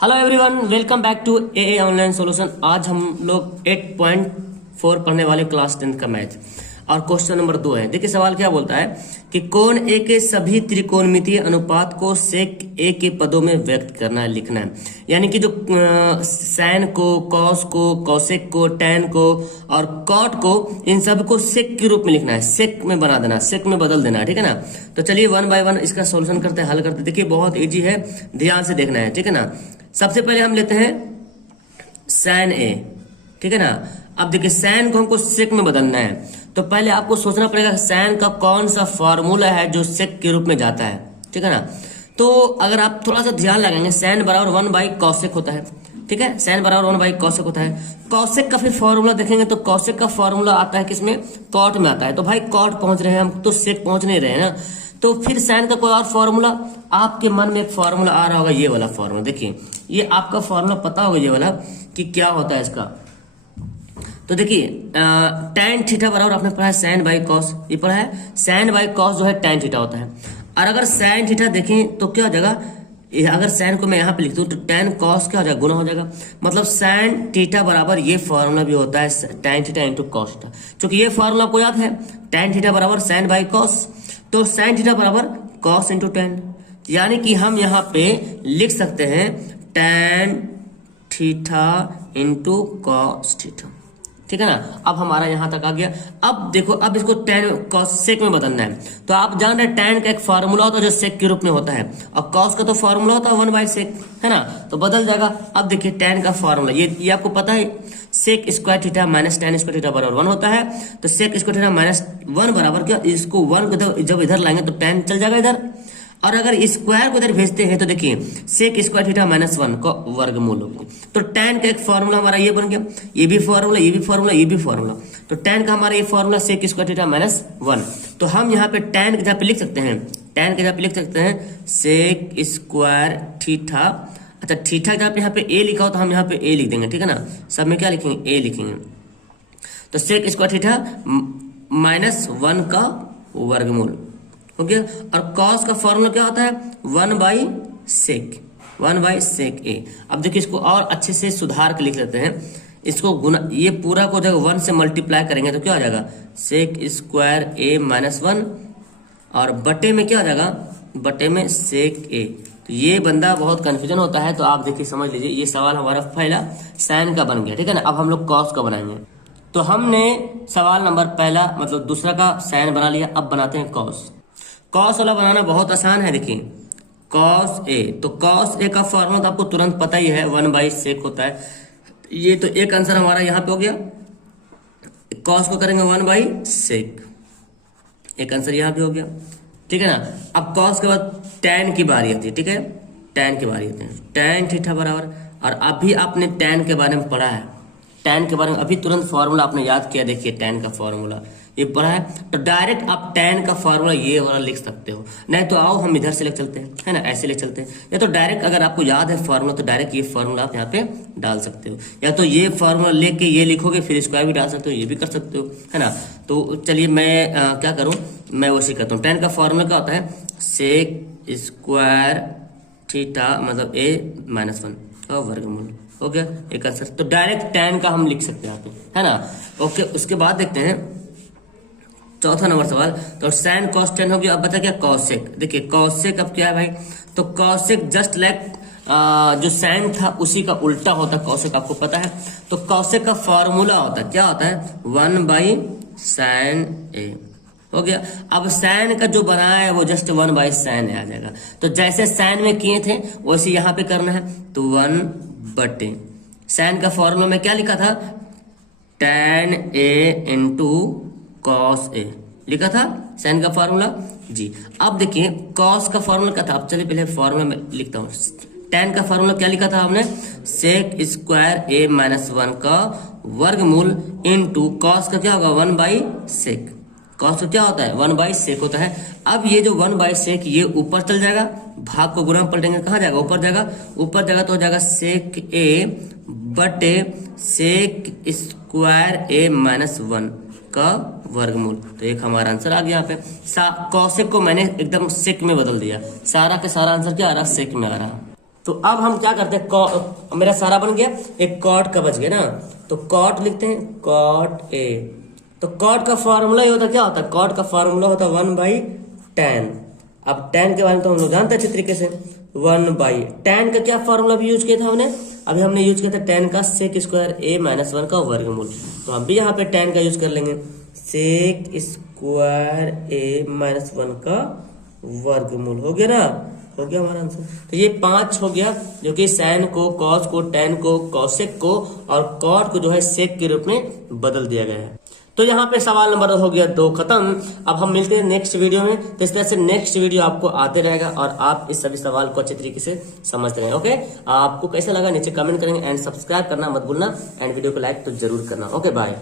Hello everyone, welcome back to a online solution. आज हम लोग 8.4 पढ़ने वाले क्लास 10 का मैथ और क्वेश्चन नंबर 2 है। देखिए सवाल क्या बोलता है कि कोण ए के सभी त्रिकोणमितीय अनुपात को सेक ए के पदों में व्यक्त करना है, लिखना है। यानी कि जो सैन को, कॉस को, कॉसेक को, टैन को और कॉट को, इन सब को सेक के रूप में लिखना है, सेक में बना देना, सेक में बदल देना है, ठीक है ना। तो चलिए वन बाय वन इसका सोल्यूशन करते हैं, हल करते हैं। देखिए बहुत इजी है, ध्यान से देखना है, ठीक है ना। सबसे पहले हम लेते हैं सैन ए, ठीक है ना। अब देखिए सैन को हमको सेक में बदलना है, तो पहले आपको सोचना पड़ेगा सैन का कौन सा फॉर्मूला है जो सेक के रूप में जाता है, ठीक है ना। तो अगर आप थोड़ा सा ध्यान लगाएंगे, सैन बराबर 1 बाई कॉसेक होता है, ठीक है। सैन बराबर 1 बाई कॉसेक होता है। कॉसेक का फिर फॉर्मूला देखेंगे तो कॉसेक का फॉर्मूला आता है किसमें, कॉट में आता है। तो भाई कॉट पहुंच रहे हैं हम, तो सेक पहुंच नहीं रहे हैं ना। तो फिर सैन का कोई और फॉर्मूला, आपके मन में एक फॉर्मूला आ रहा होगा, ये वाला फॉर्मूला। देखिए ये आपका फॉर्मूला पता होगा ये वाला कि क्या होता है इसका। तो देखिए टैन थीटा बराबर आपने पढ़ा है सैन बाई कॉस, ये पढ़ा है। सैन बाई कॉस जो है टैन थीटा होता है। और अगर सैन थीटा देखें तो क्या हो जाएगा, अगर सैन को मैं यहाँ पे लिख दूं तो टैन कॉस क्या हो जाएगा, गुना हो जाएगा। मतलब सैन थीटा बराबर ये फॉर्मूला भी होता है tan theta into cos theta. क्योंकि ये फॉर्मूला आपको याद है, टैन थीटा बराबर सैन बाई कॉस, तो सैन थीटा बराबर कॉस इंटू टैन। यानी कि हम यहाँ पे लिख सकते हैं tan theta into cos theta, ठीक है ना। अब हमारा यहां तक आ गया। अब देखो, अब इसको टैन कॉस सेक में बदलना है। तो आप जान रहे हैं टैन का एक फार्मूला होता है जो सेक के रूप में होता है, और कॉस का तो फार्मूला होता है 1 बाई सेक, है ना। तो बदल जाएगा। अब देखिए टैन का फार्मूला ये आपको पता है, sec square theta minus tan square theta बराबर 1 होता है। तो सेक स्क्वायर थीटा माइनस 1 बराबर क्या, इसको 1 को जब इधर लाएंगे तो टैन चल जाएगा इधर, और अगर स्क्वायर को इधर भेजते हैं तो देखिए सेक स्क्वायर थीटा माइनस 1 का वर्गमूल होगा। तो टैन का एक फॉर्मूला हमारा ये बन गया, ये भी फॉर्मूला, ये भी फॉर्मूला, ये भी फॉर्मूला। तो टैन का हमारा ये formula sec square theta minus 1। तो हम यहाँ पे टैन के जहाँ पे लिख सकते हैं, टैन के जहाँ पे लिख सकते हैं सेक स्क्वायर थीटा। अच्छा थीटा जहाँ पे यहाँ पे ए लिखा हो तो हम यहाँ पे ए लिख देंगे, ठीक है ना। सब में क्या लिखेंगे, ए लिखेंगे। तो सेक स्क्वायर थीटा माइनस 1 का वर्गमूल हो गया। और कॉस का फॉर्मूला क्या होता है, 1 बाई सेक, 1 बाई सेक ए। अब देखिए इसको और अच्छे से सुधार के लिख लेते हैं। इसको गुना, ये पूरा को जब 1 से मल्टीप्लाई करेंगे तो क्या हो जाएगा, सेक स्क्वायर ए माइनस 1, और बटे में क्या हो जाएगा, बटे में सेक ए। तो ये बंदा बहुत कंफ्यूजन होता है, तो आप देखिए समझ लीजिए ये सवाल हमारा पहला सैन का बन गया, ठीक है ना। अब हम लोग कॉस का बनाएंगे। तो हमने सवाल नंबर पहला मतलब दूसरा का सैन बना लिया। अब बनाते हैं कॉस। कॉस वाला बनाना बहुत आसान है। देखिए कॉस ए, तो कॉस ए का फॉर्मूला तो आपको तुरंत पता ही है, 1 बाई सेक होता है। ये तो एक आंसर हमारा यहाँ पे हो गया। कॉस को करेंगे 1 बाई सेक, एक आंसर यहाँ पे हो गया, ठीक है ना। अब कॉस के बाद टैन की बारी आती है, ठीक है, टैन की बारी आती है। टैन थीटा बराबर, और अभी आपने टैन के बारे में पढ़ा है, टैन के बारे में अभी तुरंत फॉर्मूला आपने याद किया। देखिए टैन का फॉर्मूला ये पढ़ा है, तो डायरेक्ट आप टैन का फॉर्मूला ये वाला लिख सकते हो। नहीं तो आओ हम इधर से ले चलते हैं, है ना, ऐसे ले चलते हैं। या तो डायरेक्ट अगर आपको याद है फॉर्मूला तो डायरेक्ट ये फॉर्मूला आप यहाँ पे डाल सकते हो, या तो ये फॉर्मूला लेके ये लिखोगे फिर स्क्वायर भी डाल सकते हो, ये भी कर सकते हो, है ना। तो चलिए मैं क्या करूँ, मैं वैसे करता हूँ। टैन का फॉर्मूला क्या होता है, सेक स्क्वायर थीटा मतलब ए माइनस 1 का वर्गमूल हो गया, एक आंसर। तो डायरेक्ट टैन का हम लिख सकते हैं यहाँ पे, है ना। ओके, उसके बाद देखते हैं चौथा नंबर सवाल। तो सैन कॉस टैन हो गया। अब बता क्या कॉसेक। देखिए कॉसेक अब क्या है भाई, तो कॉसेक जस्ट लाइक जो सैन था उसी का उल्टा होता है कॉसेक, आपको पता है। तो कॉसेक का फॉर्मूला होता है, क्या होता है, 1 बाई सैन ए हो गया। अब सैन का जो बनाया है वो जस्ट 1 बाई सैन आ जाएगा। तो जैसे सैन में किए थे वैसे यहाँ पे करना है। तो 1 बटे सैन का फॉर्मूला में क्या लिखा था, tan A into cos A लिखा था सैन का फॉर्मूला जी। अब देखिए कॉस का फॉर्मूला क्या था, अब चलिए पहले फॉर्मूला में लिखता हूँ। टैन का फॉर्मूला क्या लिखा था हमने, सेक स्क्वायर ए माइनस 1 का वर्गमूल इनटू कॉस का क्या होगा, 1 बाई सेक। कॉस क्या होता है, 1 बाई सेक होता है। अब ये जो 1 बाई सेक ये ऊपर चल जाएगा, भाग को गुणा में पलटेंगे कहाँ जाएगा, ऊपर जाएगा। ऊपर जाएगा तो हो जाएगा सेक ए बटे सेक स्क्वायर ए माइनस 1 का वर्गमूल। तो एक हमारा आंसर आ गया यहाँ पे। कॉसेक को मैंने एकदम सेक में बदल दिया, सारा के सारा आंसर क्या आ रहा, सेक में आ रहा। तो अब हम क्या करते हैं, मेरा सारा बन गया, एक कॉट का बच गया ना, तो कॉट लिखते हैं, कॉट ए। तो कॉट का फॉर्मूला ही होता, क्या होता है, कॉट का फॉर्मूला होता 1/tan। अब tan के बारे में तो हम लोग जानते हैं अच्छे तरीके से, 1/tan का क्या फॉर्मूला भी यूज किया था हमने, अभी हमने यूज किया था tan का sec स्क्वायर a माइनस 1 का वर्गमूल। तो हम भी यहाँ पे tan का यूज कर लेंगे, sec स्क्वायर a माइनस 1 का वर्गमूल। हो गया ना, हो गया हमारा आंसर। तो ये 5 हो गया, जो कि साइन को, कॉस को, टेन को, कॉसेक को और कॉट को जो है सेक के रूप में बदल दिया गया है। तो यहाँ पे सवाल नंबर हो गया 2 खत्म। अब हम मिलते हैं नेक्स्ट वीडियो में। तो इस तरह से नेक्स्ट वीडियो आपको आते रहेगा और आप इस सभी सवाल को अच्छे तरीके से समझते रहेंगे। ओके, आपको कैसा लगा नीचे कमेंट करेंगे एंड सब्सक्राइब करना मत भूलना एंड वीडियो को लाइक तो जरूर करना। Okay, bye.